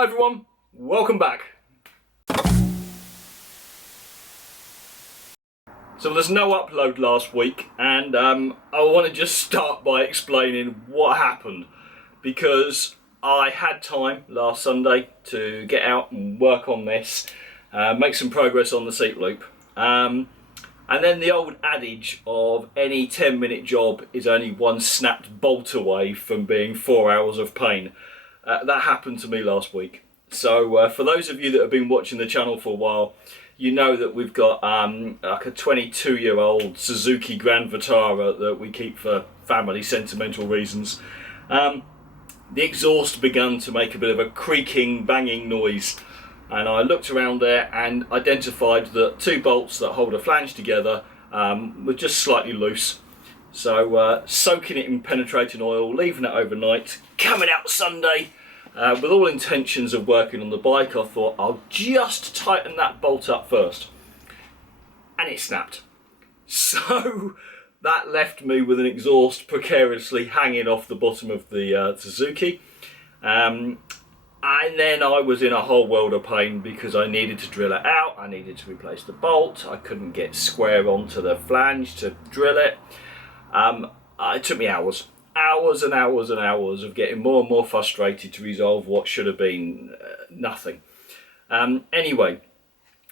Hi everyone, welcome back. So there's no upload last week, and I want to just start by explaining what happened, because I had time last Sunday to get out and work on this, make some progress on the seat loop, and then the old adage of any 10-minute job is only one snapped bolt away from being 4 hours of pain. That happened to me last week. So for those of you that have been watching the channel for a while, you know that we've got like a 22-year-old Suzuki Grand Vitara that we keep for family sentimental reasons. The exhaust began to make a bit of a creaking, banging noise, and I looked around there and identified that two bolts that hold a flange together were just slightly loose. So soaking it in penetrating oil, leaving it overnight, coming out Sunday, with all intentions of working on the bike, I thought I'll just tighten that bolt up first, and it snapped. So that left me with an exhaust precariously hanging off the bottom of the Suzuki, and then I was in a whole world of pain because I needed to drill it out, I needed to replace the bolt, I couldn't get square onto the flange to drill it. It took me hours and hours and hours of getting more and more frustrated to resolve what should have been nothing. Anyway,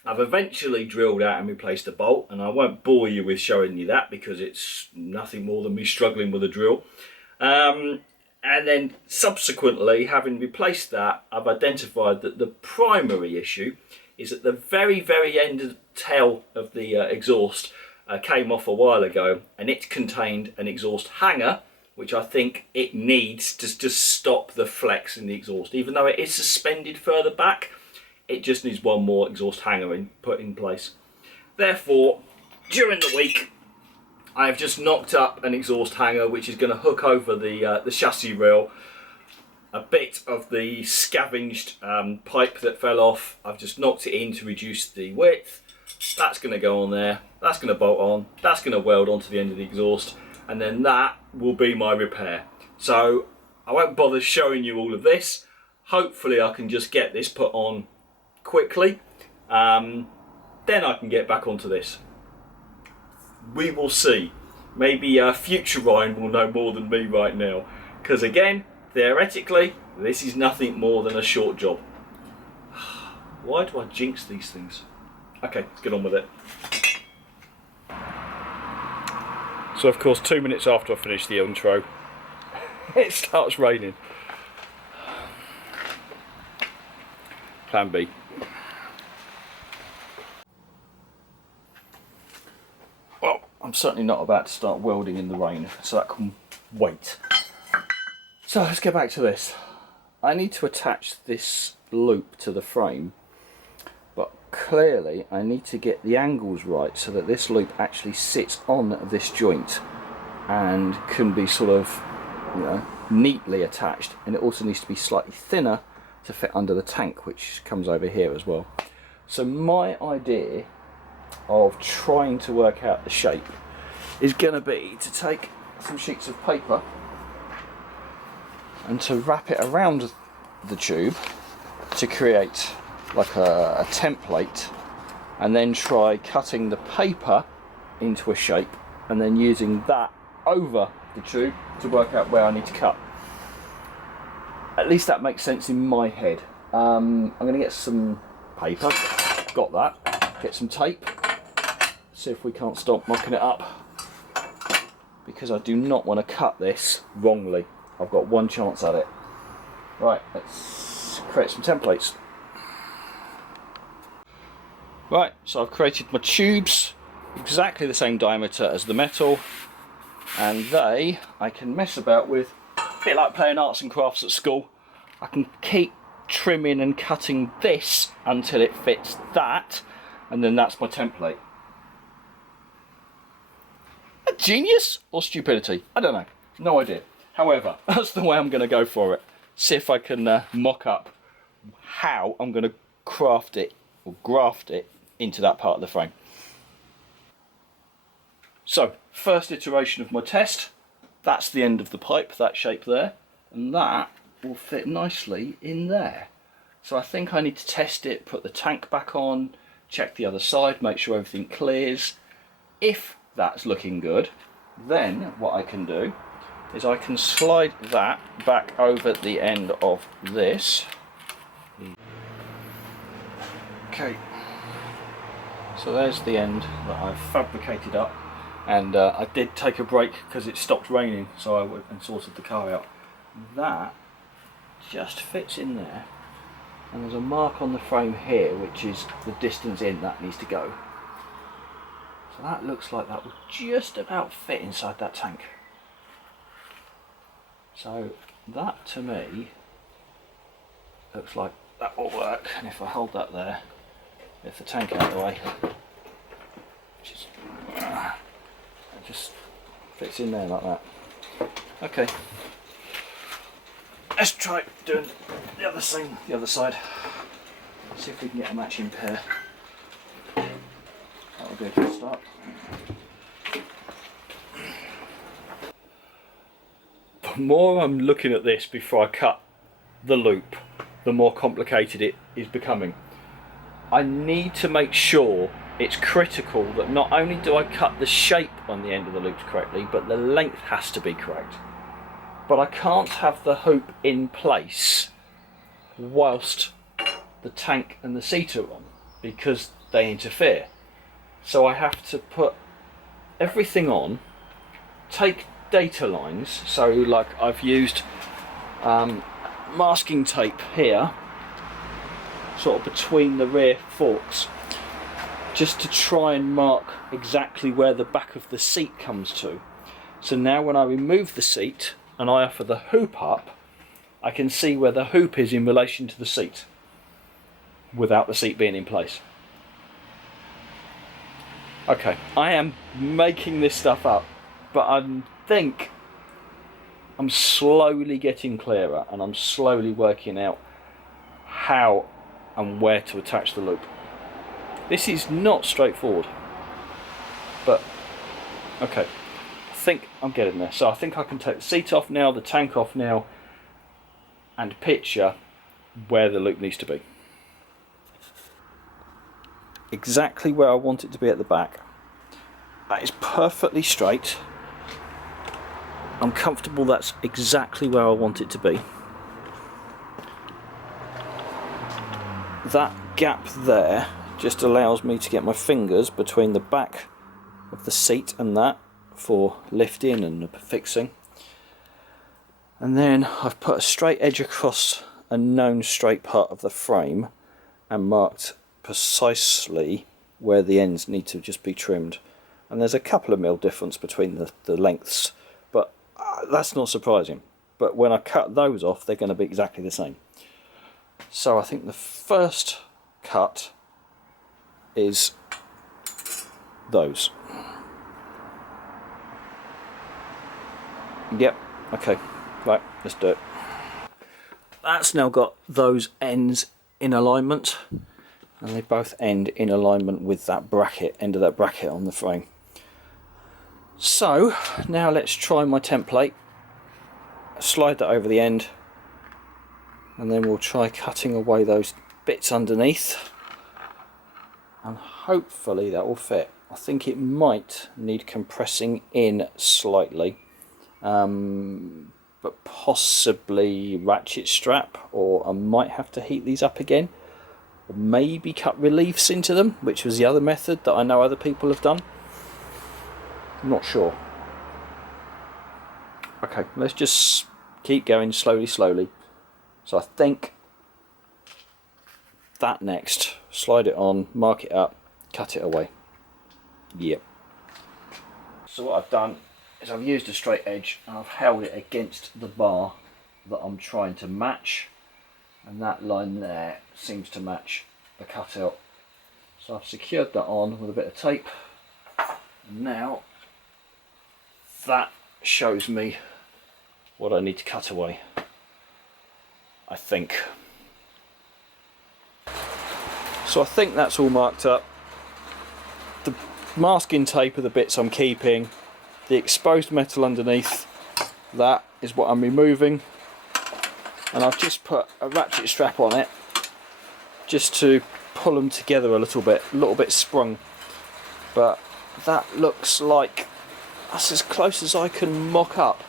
I've eventually drilled out and replaced the bolt, and I won't bore you with showing you that because it's nothing more than me struggling with a drill. And then subsequently, having replaced that, I've identified that the primary issue is at the very end of the tail of the exhaust came off a while ago, and it contained an exhaust hanger, which I think it needs to just stop the flex in the exhaust. Even though it is suspended further back, it just needs one more exhaust hanger put in place. Therefore, during the week, I have just knocked up an exhaust hanger which is going to hook over the chassis rail. A bit of the scavenged pipe that fell off, I've just knocked it in to reduce the width. That's going to go on there, that's going to bolt on, that's going to weld onto the end of the exhaust, and then that will be my repair. So I won't bother showing you all of this. Hopefully I can just get this put on quickly, then I can get back onto this. We will see. Maybe future Ryan will know more than me right now, because again, theoretically, this is nothing more than a short job. Why do I jinx these things? Okay, let's get on with it. So of course, 2 minutes after I finish the intro, it starts raining. Plan B. Well, I'm certainly not about to start welding in the rain, so that can wait. So let's get back to this. I need to attach this loop to the frame, but clearly I need to get the angles right so that this loop actually sits on this joint and can be sort of, you know, neatly attached, and it also needs to be slightly thinner to fit under the tank, which comes over here as well. So my idea of trying to work out the shape is going to be to take some sheets of paper and to wrap it around the tube to create like a template, and then try cutting the paper into a shape and then using that over the tube to work out where I need to cut. At least that makes sense in my head. I'm going to get some paper, got that, get some tape, see if we can't stop mocking it up, because I do not want to cut this wrongly. I've got one chance at it. Right, let's create some templates. Right, so I've created my tubes, exactly the same diameter as the metal, and I can mess about with, a bit like playing arts and crafts at school. I can keep trimming and cutting this until it fits that, and then that's my template. A genius or stupidity? I don't know, no idea. However, that's the way I'm going to go for it. See if I can mock up how I'm going to craft it or graft it into that part of the frame. So, first iteration of my test, that's the end of the pipe, that shape there, and that will fit nicely in there. So I think I need to test it, put the tank back on, check the other side, make sure everything clears. If that's looking good, then what I can do is I can slide that back over the end of this. Okay, so there's the end that I've fabricated up, and I did take a break because it stopped raining, so I went and sorted the car out. That just fits in there, and there's a mark on the frame here which is the distance in that needs to go. So that looks like that will just about fit inside that tank. So that to me looks like that will work, and if I hold that there, lift the tank out of the way, it just fits in there like that. Okay, let's try doing the other side. See if we can get a matching pair. That would be a good start. The more I'm looking at this before I cut the loop, the more complicated it is becoming. I need to make sure it's critical that not only do I cut the shape on the end of the loops correctly, but the length has to be correct. But I can't have the hoop in place whilst the tank and the seat are on, because they interfere. So I have to put everything on, take data lines, so like I've used masking tape here, sort of between the rear forks, just to try and mark exactly where the back of the seat comes to. So now when I remove the seat and I offer the hoop up, I can see where the hoop is in relation to the seat without the seat being in place. Okay, I am making this stuff up, but I think I'm slowly getting clearer, and I'm slowly working out how and where to attach the loop. This is not straightforward, but okay, I think I'm getting there. So I think I can take the seat off now, the tank off now, and picture where the loop needs to be. Exactly where I want it to be at the back. That is perfectly straight. I'm comfortable that's exactly where I want it to be. That gap there just allows me to get my fingers between the back of the seat and that for lifting and fixing. And then I've put a straight edge across a known straight part of the frame and marked precisely where the ends need to just be trimmed. And there's a couple of mil difference between the lengths, but that's not surprising. But when I cut those off, they're going to be exactly the same. So I think the first cut is those. Yep, okay, right, let's do it. That's now got those ends in alignment, and they both end in alignment with that bracket, end of that bracket on the frame. So now let's try my template, slide that over the end, and then we'll try cutting away those bits underneath, and hopefully that will fit. I think it might need compressing in slightly, but possibly ratchet strap, or I might have to heat these up again, or maybe cut reliefs into them, which was the other method that I know other people have done. I'm not sure. Okay, let's just keep going slowly. So I think that next, slide it on, mark it up, cut it away. Yep. So what I've done is I've used a straight edge and I've held it against the bar that I'm trying to match, and that line there seems to match the cutout. So I've secured that on with a bit of tape, and now that shows me what I need to cut away, I think. So I think that's all marked up. The masking tape are the bits I'm keeping. The exposed metal underneath, that is what I'm removing. And I've just put a ratchet strap on it just to pull them together a little bit sprung, but that looks like that's as close as I can mock up.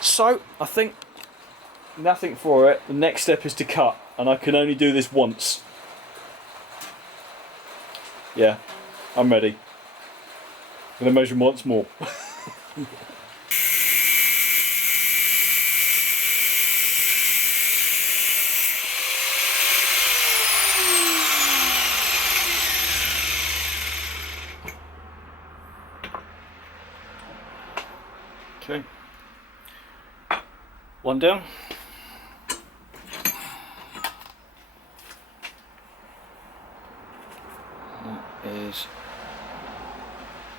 So I think nothing for it. The next step is to cut, and I can only do this once. Yeah, I'm ready. I'm going to measure once more. Okay, one down. That is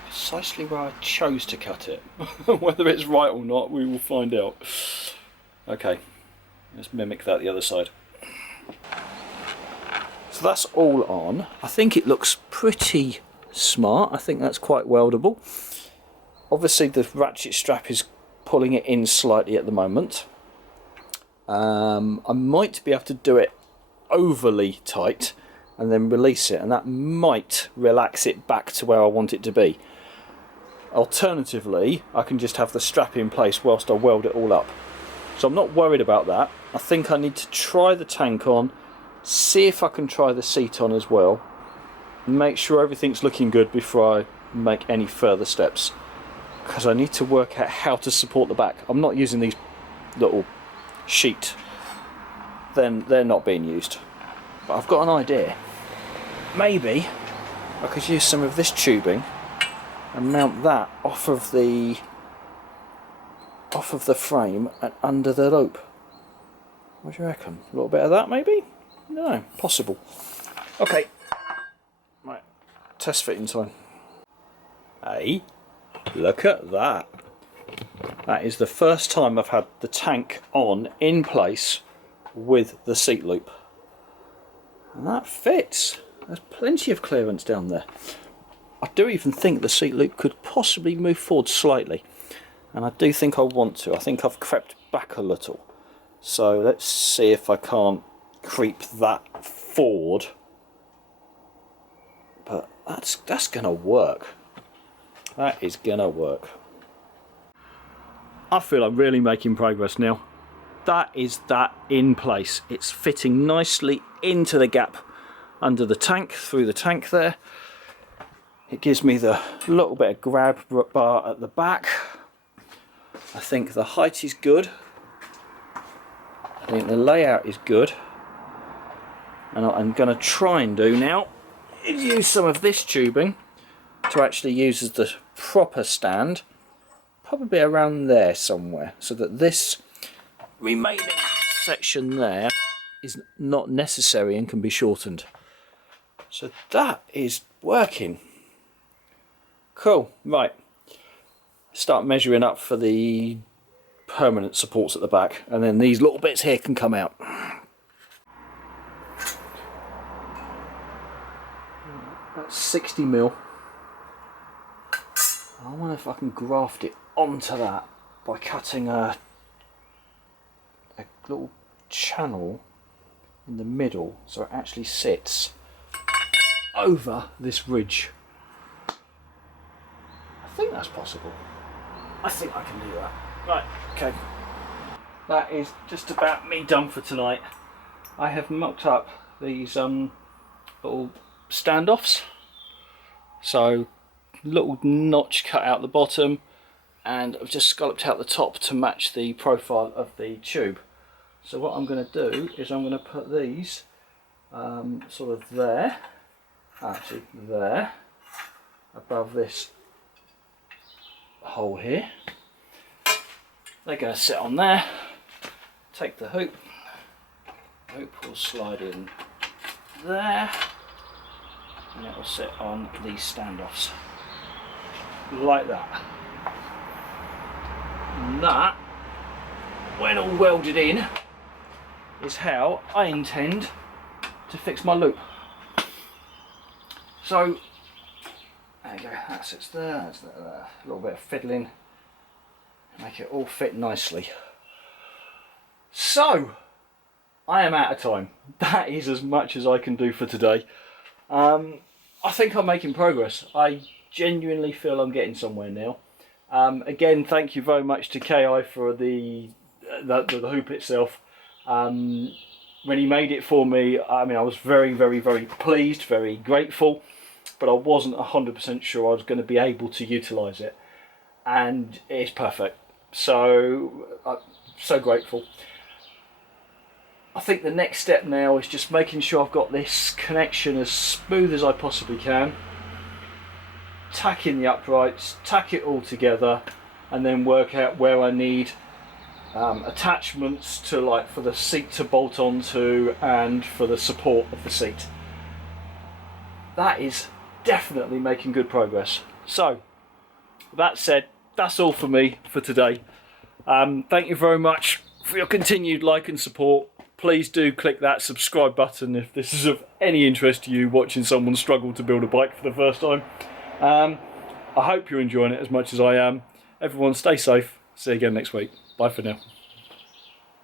precisely where I chose to cut it. Whether it's right or not, we will find out. Okay, let's mimic that the other side. So that's all on. I think it looks pretty smart. I think that's quite weldable. Obviously the ratchet strap is pulling it in slightly at the moment. I might be able to do it overly tight and then release it, and that might relax it back to where I want it to be. Alternatively, I can just have the strap in place whilst I weld it all up. So I'm not worried about that. I think I need to try the tank on, see if I can try the seat on as well, and make sure everything's looking good before I make any further steps. Because I need to work out how to support the back. I'm not using these little sheet. Then they're not being used. But I've got an idea. Maybe I could use some of this tubing and mount that off of the frame and under the loop. What do you reckon? A little bit of that maybe? No, possible. Okay. Right. Test fitting time. Hey. Look at that. That is the first time I've had the tank on in place with the seat loop. And that fits. There's plenty of clearance down there. I do even think the seat loop could possibly move forward slightly. And I do think I want to. I think I've crept back a little. So let's see if I can't creep that forward. But that's going to work. That is gonna work. I feel I'm really making progress now. That is that in place. It's fitting nicely into the gap under the tank, through the tank there. It gives me the little bit of grab bar at the back. I think the height is good. I think the layout is good. And what I'm gonna try and do now is use some of this tubing to actually use as the proper stand, probably around there somewhere, so that this remaining section there is not necessary and can be shortened. So that is working. Cool, right. Start measuring up for the permanent supports at the back, and then these little bits here can come out. That's 60mm. I wonder if I can graft it onto that by cutting a little channel in the middle so it actually sits over this ridge. I think that's possible. I think I can do that. Right, okay. That is just about me done for tonight. I have mocked up these little standoffs. So little notch cut out the bottom, and I've just scalloped out the top to match the profile of the tube. So what I'm going to do is I'm going to put these sort of there, actually there, above this hole here. They're going to sit on there. Take the hoop will slide in there, and it will sit on these standoffs. Like that. And that, when all welded in, is how I intend to fix my loop. So, there you go, that sits there, that's there, a little bit of fiddling, make it all fit nicely. So, I am out of time. That is as much as I can do for today. I think I'm making progress. I genuinely feel I'm getting somewhere now. Again, thank you very much to KI for the hoop itself. When he made it for me, I mean, I was very, very, very pleased, very grateful, but I wasn't 100% sure I was going to be able to utilise it. And it's perfect. So, I'm so grateful. I think the next step now is just making sure I've got this connection as smooth as I possibly can. Tack in the uprights, tack it all together, and then work out where I need attachments to, like, for the seat to bolt onto and for the support of the seat. That is definitely making good progress. So, that said, that's all for me for today. Thank you very much for your continued like and support. Please do click that subscribe button if this is of any interest to you, watching someone struggle to build a bike for the first time. I hope you're enjoying it as much as I am. Everyone stay safe. See you again next week. Bye for now.